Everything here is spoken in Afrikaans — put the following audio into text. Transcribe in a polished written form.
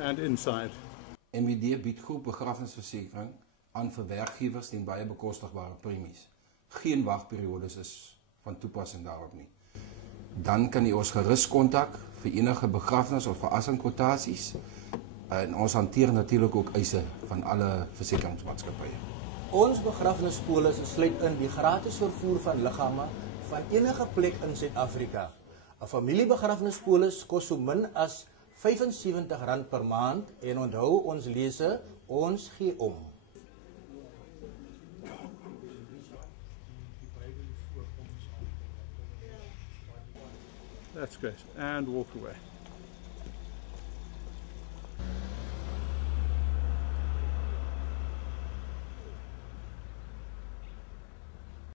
and inside. MBD bied groep begrafnisversekering aan vir werkgewers teen baie bekostigbare premies. Geen wagperiodes is van toepassing daarop nie. Dan kan jy ons gerus kontak vir enige begrafnis of verrassingkwotasies. En ons hanteer natuurlik ook eise van alle versekeringsmaatskappye. Ons begrafnispolis sluit in die gratis vervoer van liggame van enige plek in Suid-Afrika. 'n Familiebegrafnispolis kos so min as R75 per maand en onthou ons lese, ons gee om. That's great. And walk away.